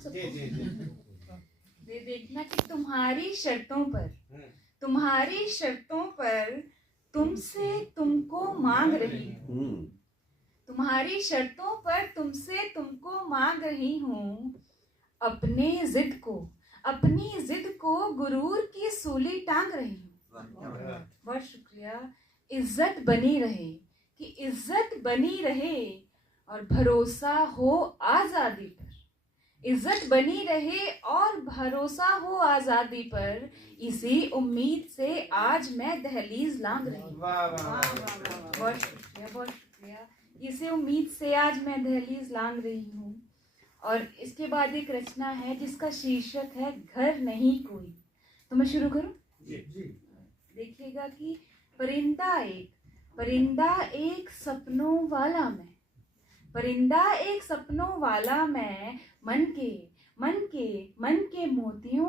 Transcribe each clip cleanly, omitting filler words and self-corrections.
सबको? ये देखना कि तुम्हारी शर्तों पर तुमसे तुमको मांग रही हूँ। तुम्हारी शर्तों पर तुमसे तुमको मांग रही हूँ। अपनी जिद को गुरूर की सूली टांग रही हूँ। बहुत शुक्रिया। इज्जत बनी रहे और भरोसा हो आजादी पर। इज्जत बनी रहे और भरोसा हो आजादी पर। इसी उम्मीद से आज मैं दहलीज लांग रही हूँ। बहुत शुक्रिया। इसी उम्मीद से आज मैं दहलीज लांग रही हूँ। और इसके बाद एक रचना है जिसका शीर्षक है घर नहीं कोई। तो मैं शुरू करूं? देखिएगा कि परिंदा एक सपनों वाला मैं मन के मोतियों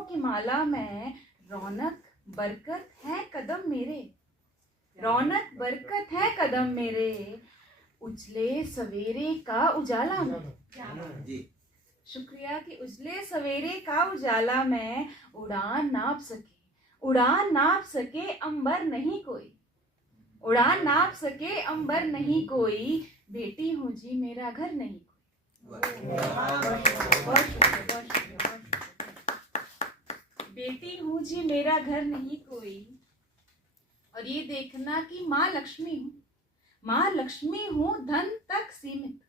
की माला में रौनक बरकत है कदम मेरे उजले सवेरे का उजाला में। शुक्रिया कि उजले सवेरे का उजाला में उड़ान नाप सके अंबर नहीं कोई बेटी हूँ जी मेरा घर नहीं बेटी हूँ जी मेरा घर नहीं कोई। और ये देखना कि माँ लक्ष्मी हूँ धन तक सीमित।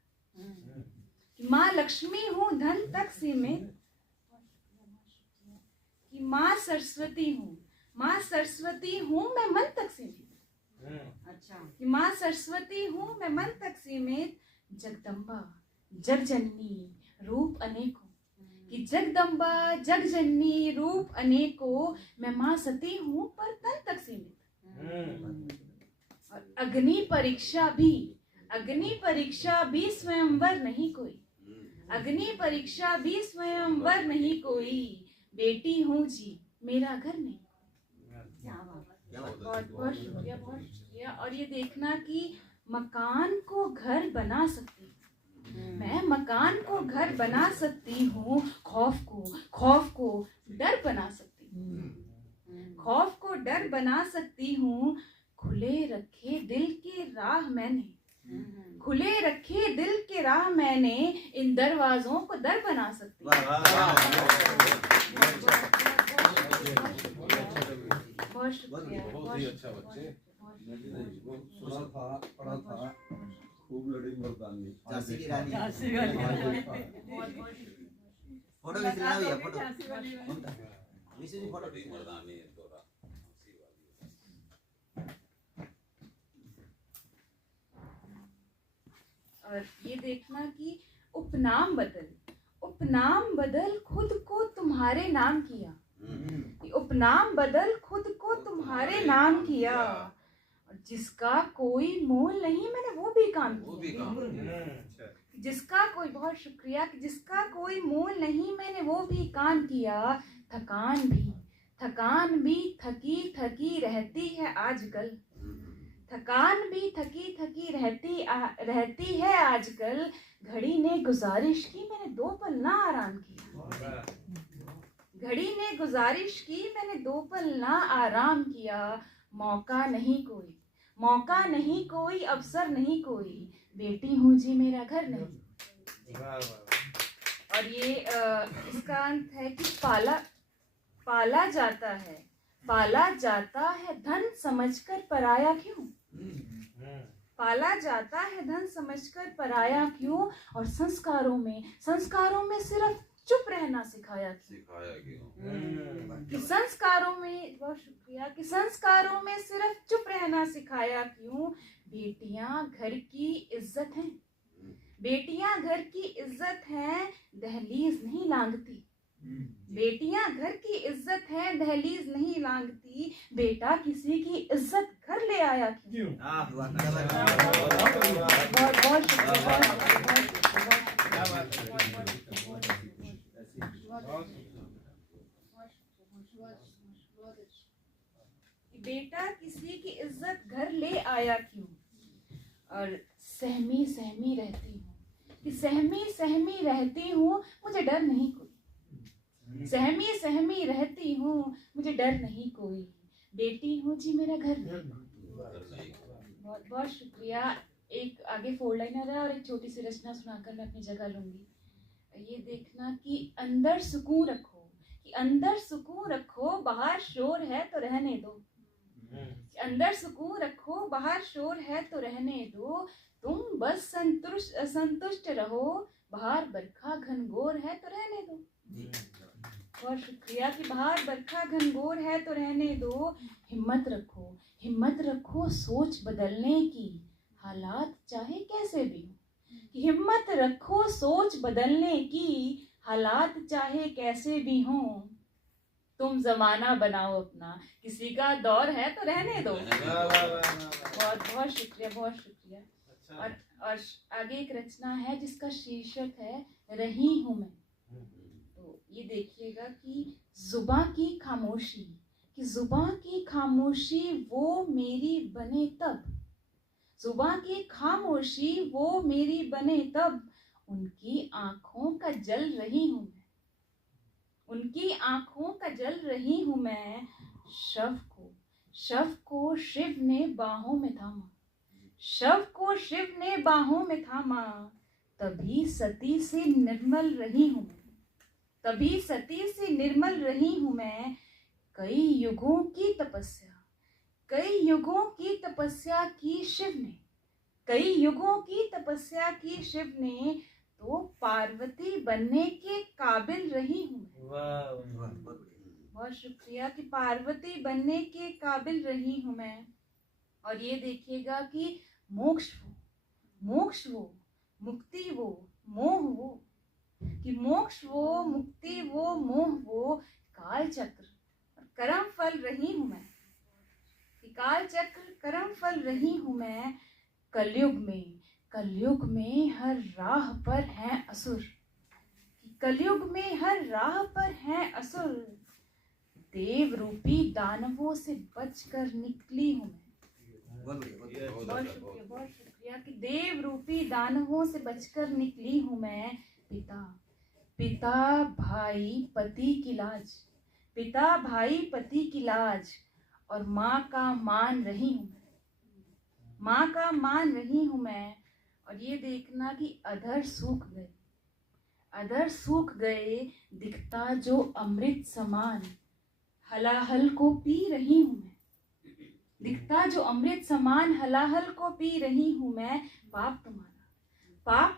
माँ लक्ष्मी हूँ धन तक सीमित। कि माँ सरस्वती हूँ मैं मन तक सीमित। अच्छा कि माँ सरस्वती हूँ मैं मन तक सीमित। जगदम्बा जगजननी रूप अनेकों। कि जगदम्बा जगजननी रूप अनेकों मैं माँ सती हूँ पर तन तक सीमित। और अग्नि परीक्षा भी स्वयंवर नहीं कोई बेटी हूँ जी मेरा घर नहीं। बहुत शुक्रिया। और ये देखना कि मकान को घर बना सकती हूँ। मैं मकान को घर बना सकती हूँ। खौफ को डर बना सकती हूँ। खुले रखे दिल के राह मैंने इन दरवाजों को दर बना सकती हूँ। बहुत शुक्रिया। बहुत ही अच्छा बच्चे। पढ़ा था खूब लड़ी मर्दानी झांसी की रानी फोटो खींचना भी है फोटो मर्दानी और ये देखना कि उपनाम बदल खुद को तुम्हारे नाम किया। उपनाम बदल खुद को तुम्हारे नाम किया। और जिसका कोई मोल नहीं मैंने वो भी काम किया। जिसका कोई बहुत शुक्रिया कि जिसका कोई मोल नहीं मैंने वो भी काम किया। थकान भी थकी रहती है आजकल। थकान भी थकी रहती है आजकल। घड़ी ने गुजारिश की मैंने 2 पल ना आराम किया। घड़ी ने गुजारिश की मैंने 2 पल ना आराम किया। मौका नहीं कोई अवसर नहीं कोई बेटी हूँ जी मेरा घर नहीं। और ये इसका अंत है कि पाला जाता है धन समझकर पराया क्यों। पाला जाता है धन समझकर पराया क्यों। और संस्कारों में सिर्फ चुप रहना सिखाया क्यों। कि संस्कारों में बहुत शुक्रिया कि संस्कारों में सिर्फ चुप रहना सिखाया क्यों। बेटियां घर की इज्जत हैं दहलीज नहीं लांघती। बेटियां घर की इज्जत है दहलीज नहीं लांघती। बेटा किसी की इज्जत घर ले आया क्यों। बहुत बेटा किसी की इज्जत घर ले आया क्यों। और सहमी रहती हूँ सहमी सहमी रहती हूँ, मुझे डर नहीं कोई। सहमी सहमी रहती हूँ, मुझे डर नहीं कोई। बेटी हूँ जी, मेरा घर नहीं। बहुत बहुत शुक्रिया। एक आगे 4 लाइनर है और एक छोटी सी रचना सुनाकर मैं अपनी जगह लूंगी। ये देखना कि अंदर सुकून रखो, कि अंदर सुकून रखो, बाहर शोर है तो रहने दो। अंदर सुकून रखो, बाहर शोर है तो रहने दो। तुम बस संतुष्ट रहो, बाहर बरखा घनघोर है तो रहने दो। बहुत शुक्रिया। कि बाहर बरखा घनघोर है तो रहने दो। हिम्मत रखो, हिम्मत रखो सोच बदलने की, हालात चाहे कैसे भी हो। कि हिम्मत रखो सोच बदलने की, हालात चाहे कैसे भी हो। तुम जमाना बनाओ अपना, किसी का दौर है तो रहने दो। बहुत बहुत शुक्रिया, बहुत शुक्रिया। और आगे एक रचना है जिसका शीर्षक है रही हूँ मैं। तो ये देखिएगा कि जुबां की खामोशी, कि जुबां की खामोशी वो मेरी बने तब, जुबां की खामोशी वो मेरी बने तब, उनकी आंखों का जल रही हूँ मैं, उनकी आंखों का जल रही हूँ मैं। शव को शिव ने बाहों में थामा, शव को शिव ने बाहों में थामा। तभी सती से निर्मल रही हूँ मैं, तभी सती से निर्मल रही हूँ मैं। कई युगों की तपस्या, कई युगों की तपस्या की शिव ने, कई युगों की तपस्या की शिव ने, तो पार्वती बनने के काबिल रही हूँ मैं। बहुत शुक्रिया। कि पार्वती बनने के काबिल रही हूँ मैं। और ये देखिएगा कि मोक्ष वो, मुक्ति वो, मोह वो, कि मोक्ष वो, मुक्ति वो, मोह वो, काल चक्र और कर्म फल रही हूँ मैं। कि काल चक्र कर्म फल रही हूँ मैं। कलयुग में हर राह पर हैं असुर, कि कलयुग में हर राह पर हैं असुर। देव रूपी दानवों से बचकर निकली हूँ मैं। बहुत शुक्रिया, बहुत शुक्रिया। कि देव रूपी दानवों से बचकर निकली हूँ मैं। पिता भाई पति की लाज, पिता भाई पति की लाज, और माँ का मान रही हूँ मैं, माँ का मान रही हूँ मैं। और ये देखना कि अधर सूख गए, अधर सूख गए, दिखता जो अमृत समान, हलाहल को पी रही हूँ मैं, दिखता जो अमृत समान, हलाहल को पी रही हूँ मैं। पाप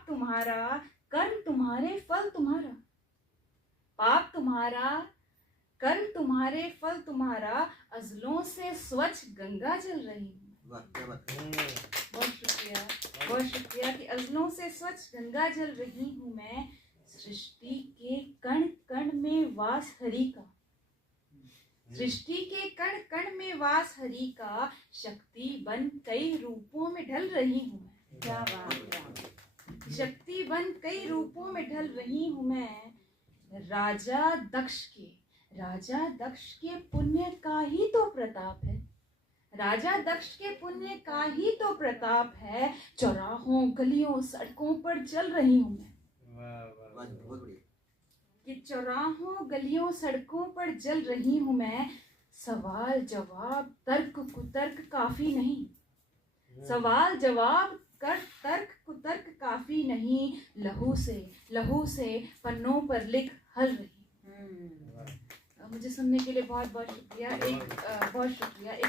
तुम्हारा, कर्म तुम्हारे, फल तुम्हारा, पाप तुम्हारा, कर्म तुम्हारे, फल तुम्हारा, अजलों से स्वच्छ गंगा जल रही हूँ। बहुत शुक्रिया, बहुत शुक्रिया। कि अजलों से स्वच्छ गंगा जल रही हूँ मैं। सृष्टि के कण कण में वास हरि का, सृष्टि के कण कण में वास हरि का, शक्ति बन कई रूपों में ढल रही हूँ मैं। क्या बात, शक्ति बन कई रूपों में ढल रही हूँ मैं। राजा दक्ष के पुण्य का ही तो प्रताप है, राजा दक्ष के पुण्य का ही तो प्रताप है। चौराहों गलियों सड़कों पर चल रही हूँ मैं। कि चौराहों गलियों सड़कों पर चल रही हूँ मैं। सवाल जवाब तर्क कुतर्क काफी नहीं, सवाल जवाब तर्क कुतर्क काफी नहीं। लहू से पन्नों पर लिख हल रही। मुझे सुनने के लिए बहुत बहुत शुक्रिया। बहुत शुक्रिया।